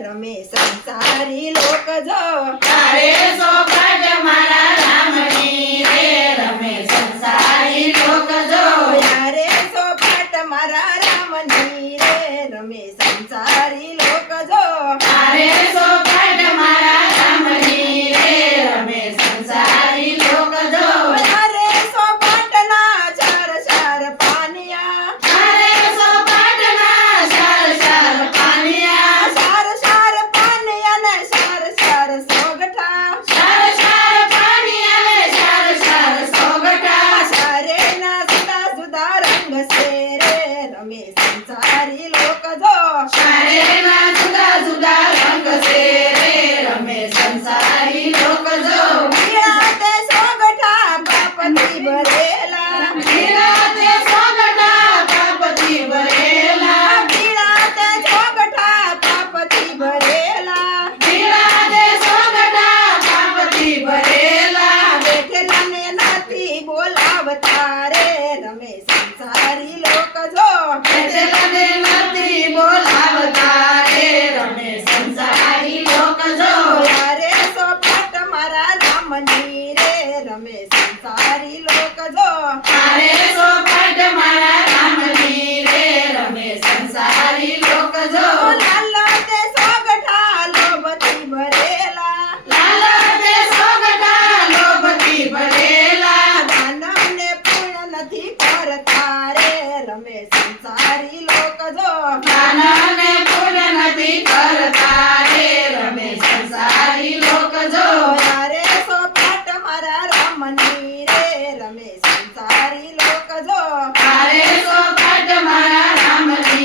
રમે સંસારી લોક જો તારે સોપાટ મારા રામની રે રમે સંસારી લોક જો યારે સોપાટ મારા રામની રે રમે સંસારી લોક જો તારે સોપાટ મારા રામની રે રમે સંસારી લોક જો યારે સોપાટના ચાર ચાર પાનિયા તારે સોપાટના શાર શાર પાનિયા ચાર ચાર પાનિયા ને ચાર ચાર સોગઠા શાર શાર પાનિયા ને શાર શાર સોગઠા સારે ના જુદા જુદા રંગ છે રે રમે સંસારી લોક જો શારેના જુદા જુદા રંગ છે રે રમે સંસારી લોક જો પીળા તે સોગઠા બાપથી ભરેલા પીળા તે સોગઠા પાપથી ભરેલા પીળા તે સોગઠા બાપથી ભરેલા પીળા તે સોગઠા પાપથી ભરેલા બેઠેલા ને નાથી બોલાવતા રે રમે સંસારી લોક જો બેઠેલાને નથી બોલાવતા રે રમે સંસારી લોક જો યારે સોપાટ મારા રામની રે રમે સંસારી લોક જો તારે સોપાટ મારા રામની રે રમે સંસારી લોક જો લાલા તે સોગઠા લોભથી ભરેલા લાલા તે સોગઠા લોભથી ભરેલા દાનવ ને પૂર્ણ નથી કરતા રે રમે સંસારી લોક જો દાનવને પૂર્ણ નથી કરતા રે રમે સંસારી લોક જો યારે સોપાટ મારા રામની રે રમે સંસારી લોક જો તારે સોપાટ મારા રામની